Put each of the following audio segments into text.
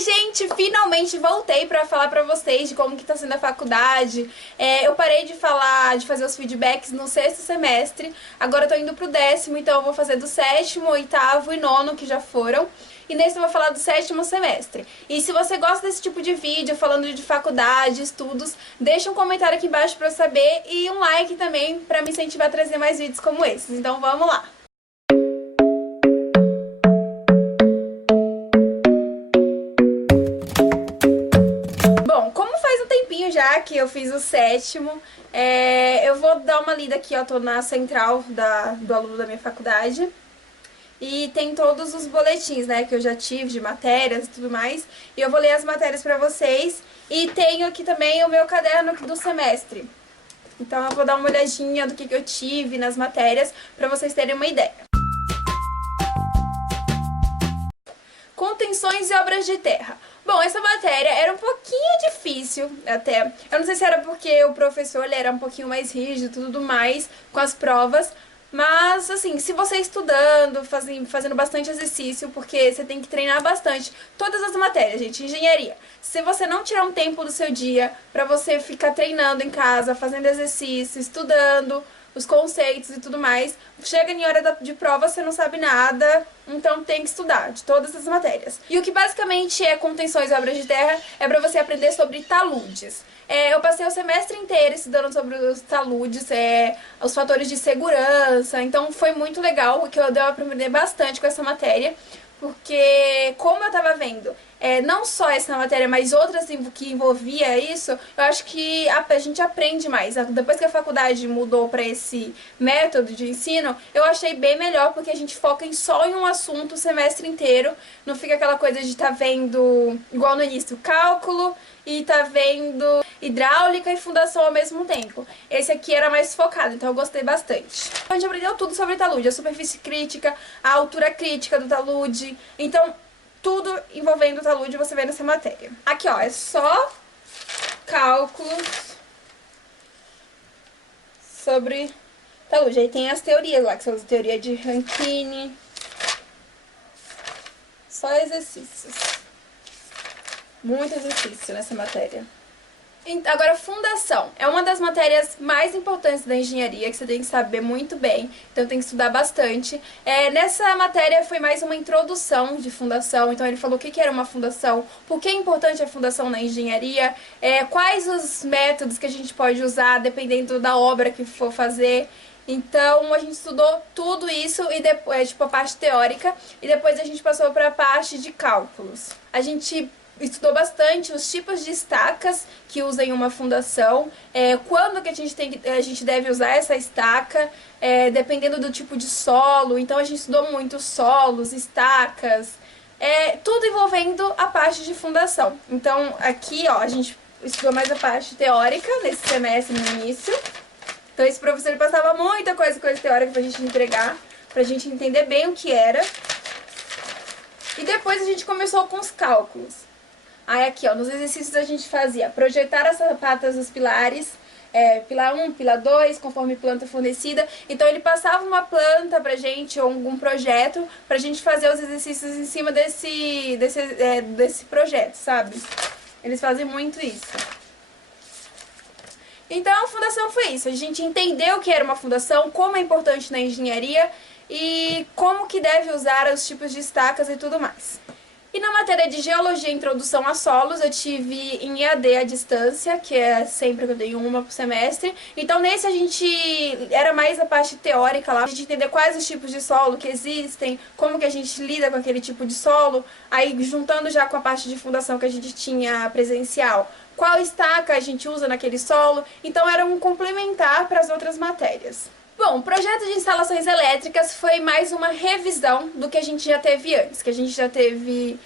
Oi, gente! Finalmente voltei pra falar pra vocês de como que tá sendo a faculdade. Eu parei de fazer os feedbacks no sexto semestre. Agora eu tô indo pro 10º, então eu vou fazer do 7º, 8º e 9º, que já foram. E nesse eu vou falar do 7º semestre. E se você gosta desse tipo de vídeo, falando de faculdade, estudos, deixa um comentário aqui embaixo pra eu saber e um like também pra me incentivar a trazer mais vídeos como esses. Então vamos lá! Já que eu fiz o 7º, eu vou dar uma lida aqui, ó, tô na central do aluno da minha faculdade. E tem todos os boletins, né, que eu já tive de matérias e tudo mais. E eu vou ler as matérias pra vocês. E tenho aqui também o meu caderno do semestre. Então eu vou dar uma olhadinha do que eu tive nas matérias pra vocês terem uma ideia. Contenções e obras de terra. Bom, essa matéria era um pouquinho difícil até. Eu não sei se era porque o professor ele era um pouquinho mais rígido e tudo mais com as provas. Mas, assim, se você estudando, fazendo bastante exercício, porque você tem que treinar bastante todas as matérias, gente, engenharia. Se você não tirar um tempo do seu dia pra você ficar treinando em casa, fazendo exercício, estudando os conceitos e tudo mais, chega em hora de prova, você não sabe nada, então tem que estudar de todas as matérias. E o que basicamente é contenções e obras de terra é pra você aprender sobre taludes. Eu passei o semestre inteiro estudando sobre os taludes, os fatores de segurança, então foi muito legal, que eu dei pra aprender bastante com essa matéria, porque como eu tava vendo, não só essa matéria, mas outras que envolvia isso, eu acho que a gente aprende mais. Depois que a faculdade mudou para esse método de ensino, eu achei bem melhor, porque a gente foca só em um assunto o semestre inteiro, não fica aquela coisa de estar vendo, igual no início, cálculo, e tá vendo hidráulica e fundação ao mesmo tempo. Esse aqui era mais focado, então eu gostei bastante. A gente aprendeu tudo sobre talude, a superfície crítica, a altura crítica do talude, então tudo envolvendo o talude você vê nessa matéria. Aqui, ó, é só cálculos sobre talude. Aí tem as teorias lá, que são as teorias de Rankine. Só exercícios. Muito exercício nessa matéria. Agora, fundação. É uma das matérias mais importantes da engenharia, que você tem que saber muito bem, então tem que estudar bastante. Nessa matéria foi mais uma introdução de fundação, então ele falou o que era uma fundação, por que é importante a fundação na engenharia, quais os métodos que a gente pode usar, dependendo da obra que for fazer. Então a gente estudou tudo isso, e depois, tipo, a parte teórica, e depois a gente passou para a parte de cálculos. A gente estudou bastante os tipos de estacas que usam em uma fundação, quando que a gente deve usar essa estaca, dependendo do tipo de solo. Então a gente estudou muito solos, estacas, tudo envolvendo a parte de fundação. Então aqui, ó, a gente estudou mais a parte teórica nesse semestre no início. Então esse professor passava muita coisa teórica pra gente entregar, pra gente entender bem o que era. E depois a gente começou com os cálculos. Aí aqui, ó, nos exercícios a gente fazia projetar as sapatas dos pilares, pilar 1, pilar 2, conforme planta fornecida. Então ele passava uma planta pra gente, ou algum projeto, pra gente fazer os exercícios em cima desse projeto, sabe? Eles fazem muito isso. Então a fundação foi isso, a gente entendeu o que era uma fundação, como é importante na engenharia e como que deve usar os tipos de estacas e tudo mais. E na matéria de Geologia e Introdução a Solos, eu tive em EAD à distância, que é sempre que eu tenho uma por semestre. Então nesse a gente era mais a parte teórica lá, a gente entender quais os tipos de solo que existem, como que a gente lida com aquele tipo de solo, aí juntando já com a parte de fundação que a gente tinha presencial, qual estaca a gente usa naquele solo. Então era um complementar para as outras matérias. Bom, o projeto de instalações elétricas foi mais uma revisão do que a gente já teve antes, que a gente já teve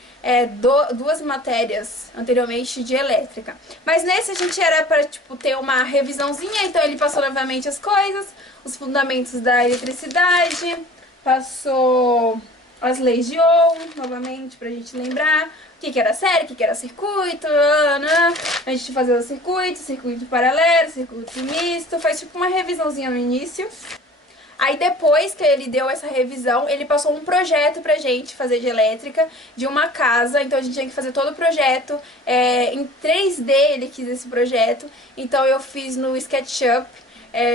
duas matérias anteriormente de elétrica. Mas nesse a gente era para, tipo, ter uma revisãozinha, então ele passou novamente as coisas, os fundamentos da eletricidade, passou as leis de Ohm, novamente, pra gente lembrar o que era série, o que era circuito, a gente fazia o circuito paralelo, circuito misto, faz tipo uma revisãozinha no início. Aí depois que ele deu essa revisão, ele passou um projeto pra gente fazer de elétrica, de uma casa. Então a gente tinha que fazer todo o projeto em 3D, ele quis esse projeto. Então eu fiz no SketchUp,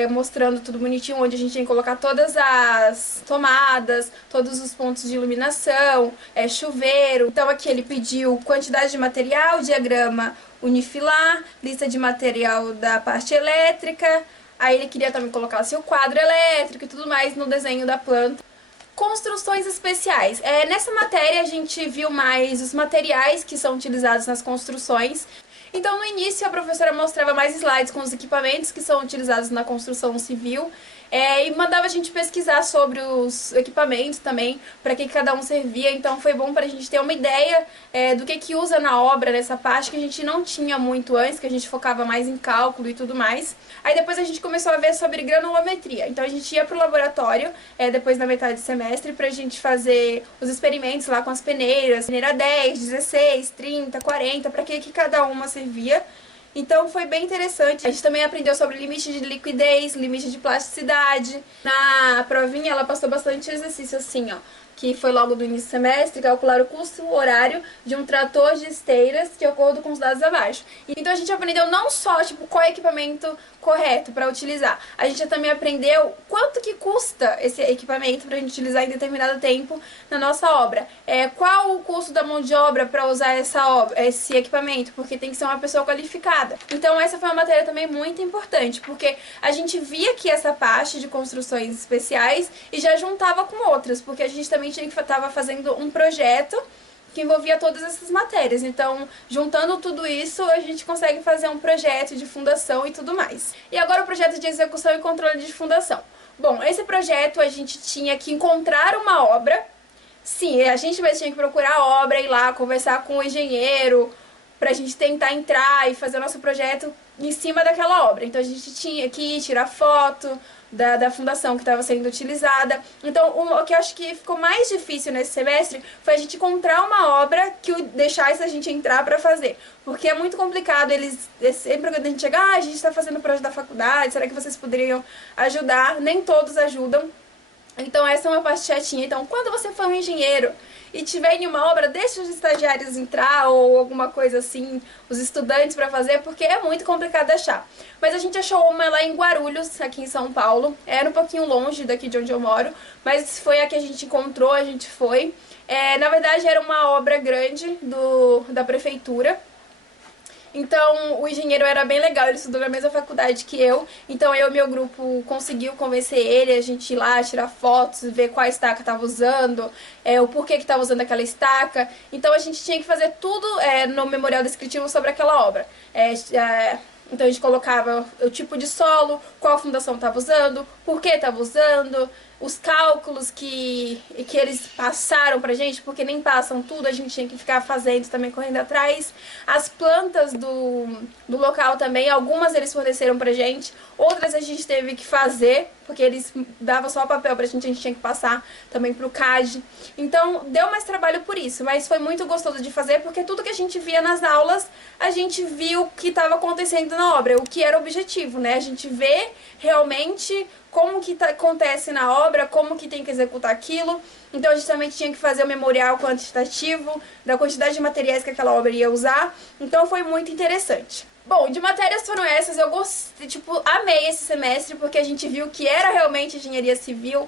mostrando tudo bonitinho, onde a gente tinha que colocar todas as tomadas, todos os pontos de iluminação, chuveiro. Então aqui ele pediu quantidade de material, diagrama unifilar, lista de material da parte elétrica. Aí ele queria também colocar assim, o quadro elétrico e tudo mais no desenho da planta. Construções especiais. Nessa matéria a gente viu mais os materiais que são utilizados nas construções. Então no início a professora mostrava mais slides com os equipamentos que são utilizados na construção civil, e mandava a gente pesquisar sobre os equipamentos também, para que cada um servia. Então foi bom para a gente ter uma ideia do que usa na obra, nessa parte que a gente não tinha muito antes, que a gente focava mais em cálculo e tudo mais. Aí depois a gente começou a ver sobre granulometria. Então a gente ia pro laboratório, depois da metade do semestre, pra gente fazer os experimentos lá com as peneiras, peneira 10, 16, 30, 40, pra que cada uma servia. Então foi bem interessante. A gente também aprendeu sobre limite de liquidez, limite de plasticidade. Na provinha ela passou bastante exercício assim, ó, que foi logo do início do semestre, calcular o custo horário de um trator de esteiras de acordo com os dados abaixo. Então a gente aprendeu não só tipo, qual é o equipamento correto para utilizar, a gente também aprendeu quanto que custa esse equipamento para a gente utilizar em determinado tempo na nossa obra. Qual o custo da mão de obra para usar esse equipamento, porque tem que ser uma pessoa qualificada. Então essa foi uma matéria também muito importante, porque a gente via que essa parte de construções especiais e já juntava com outras, porque a gente também estava fazendo um projeto que envolvia todas essas matérias. Então, juntando tudo isso, a gente consegue fazer um projeto de fundação e tudo mais. E agora o projeto de execução e controle de fundação. Bom, esse projeto a gente tinha que encontrar uma obra. Sim, a gente mesmo tinha que procurar a obra, ir lá, conversar com o engenheiro, pra gente tentar entrar e fazer o nosso projeto em cima daquela obra. Então a gente tinha que ir tirar foto da fundação que estava sendo utilizada. Então o que eu acho que ficou mais difícil nesse semestre foi a gente encontrar uma obra que deixasse a gente entrar para fazer. Porque é muito complicado, sempre quando a gente chega, a gente está fazendo o projeto da faculdade, será que vocês poderiam ajudar? Nem todos ajudam. Então essa é uma parte chatinha. Então quando você for um engenheiro e tiver em uma obra, deixa os estagiários entrar ou alguma coisa assim, os estudantes para fazer, porque é muito complicado de achar. Mas a gente achou uma lá em Guarulhos, aqui em São Paulo. Era um pouquinho longe daqui de onde eu moro, mas foi a que a gente encontrou, a gente foi. Na verdade era uma obra grande da prefeitura. Então o engenheiro era bem legal, ele estudou na mesma faculdade que eu. Então eu e meu grupo conseguiu convencer ele, a gente ir lá, tirar fotos, ver qual estaca estava usando, o porquê que estava usando aquela estaca. Então a gente tinha que fazer tudo no memorial descritivo sobre aquela obra. Então a gente colocava o tipo de solo, qual fundação estava usando, por que estava usando, os cálculos que eles passaram pra gente, porque nem passam tudo, a gente tinha que ficar fazendo também, correndo atrás. As plantas do local também, algumas eles forneceram pra gente, outras a gente teve que fazer, porque eles davam só o papel pra gente, a gente tinha que passar também pro CAD. Então deu mais trabalho por isso, mas foi muito gostoso de fazer, porque tudo que a gente via nas aulas, a gente viu o que estava acontecendo na obra, o que era o objetivo, né? A gente vê realmente como que acontece na obra, como que tem que executar aquilo. Então a gente também tinha que fazer o memorial quantitativo da quantidade de materiais que aquela obra ia usar. Então foi muito interessante. Bom, de matérias foram essas, eu gostei, amei esse semestre, porque a gente viu que era realmente engenharia civil.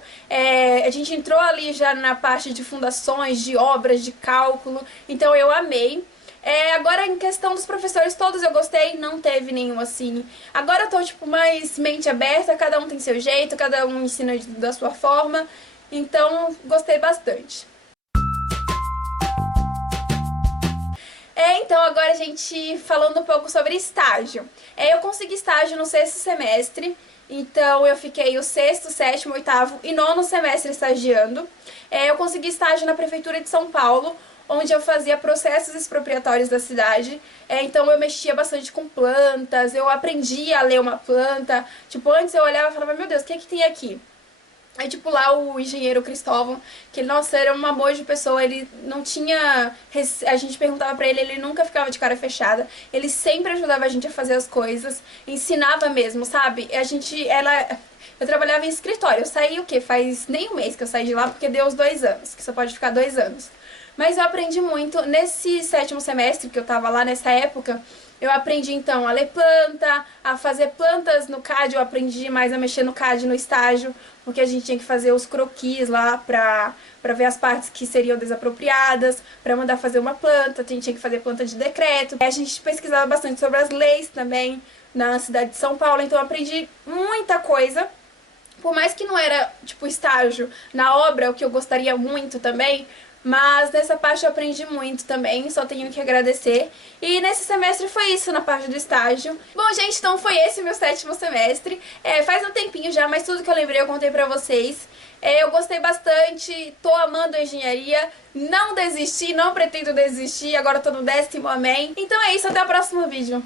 A gente entrou ali já na parte de fundações, de obras, de cálculo, então eu amei. Agora em questão dos professores, todos eu gostei, não teve nenhum assim. Agora eu tô mais mente aberta, cada um tem seu jeito, cada um ensina da sua forma, então gostei bastante. Então agora a gente falando um pouco sobre estágio. Eu consegui estágio no sexto semestre, então eu fiquei o sexto, sétimo, oitavo e nono semestre estagiando. Eu consegui estágio na Prefeitura de São Paulo, onde eu fazia processos expropriatórios da cidade. Então eu mexia bastante com plantas, eu aprendi a ler uma planta. Antes eu olhava e falava, meu Deus, o que tem aqui? Aí, lá o engenheiro Cristóvão, que, nossa, era um amor de pessoa, ele não tinha... A gente perguntava pra ele nunca ficava de cara fechada, ele sempre ajudava a gente a fazer as coisas, ensinava mesmo, sabe? eu trabalhava em escritório. Eu saí o quê? Faz nem um mês que eu saí de lá, porque deu os 2 anos, que só pode ficar 2 anos. Mas eu aprendi muito. Nesse 7º semestre que eu tava lá nessa época, eu aprendi então a ler planta, a fazer plantas no CAD, eu aprendi mais a mexer no CAD no estágio, porque a gente tinha que fazer os croquis lá pra ver as partes que seriam desapropriadas, pra mandar fazer uma planta, a gente tinha que fazer planta de decreto. A gente pesquisava bastante sobre as leis também na cidade de São Paulo, então eu aprendi muita coisa. Por mais que não era, tipo, estágio na obra, o que eu gostaria muito também, mas nessa parte eu aprendi muito também, só tenho que agradecer. E nesse semestre foi isso, na parte do estágio. Bom, gente, então foi esse meu 7º semestre. Faz um tempinho já, mas tudo que eu lembrei eu contei pra vocês. Eu gostei bastante, tô amando a engenharia, não desisti, não pretendo desistir, agora tô no 10º, amém. Então é isso, até o próximo vídeo.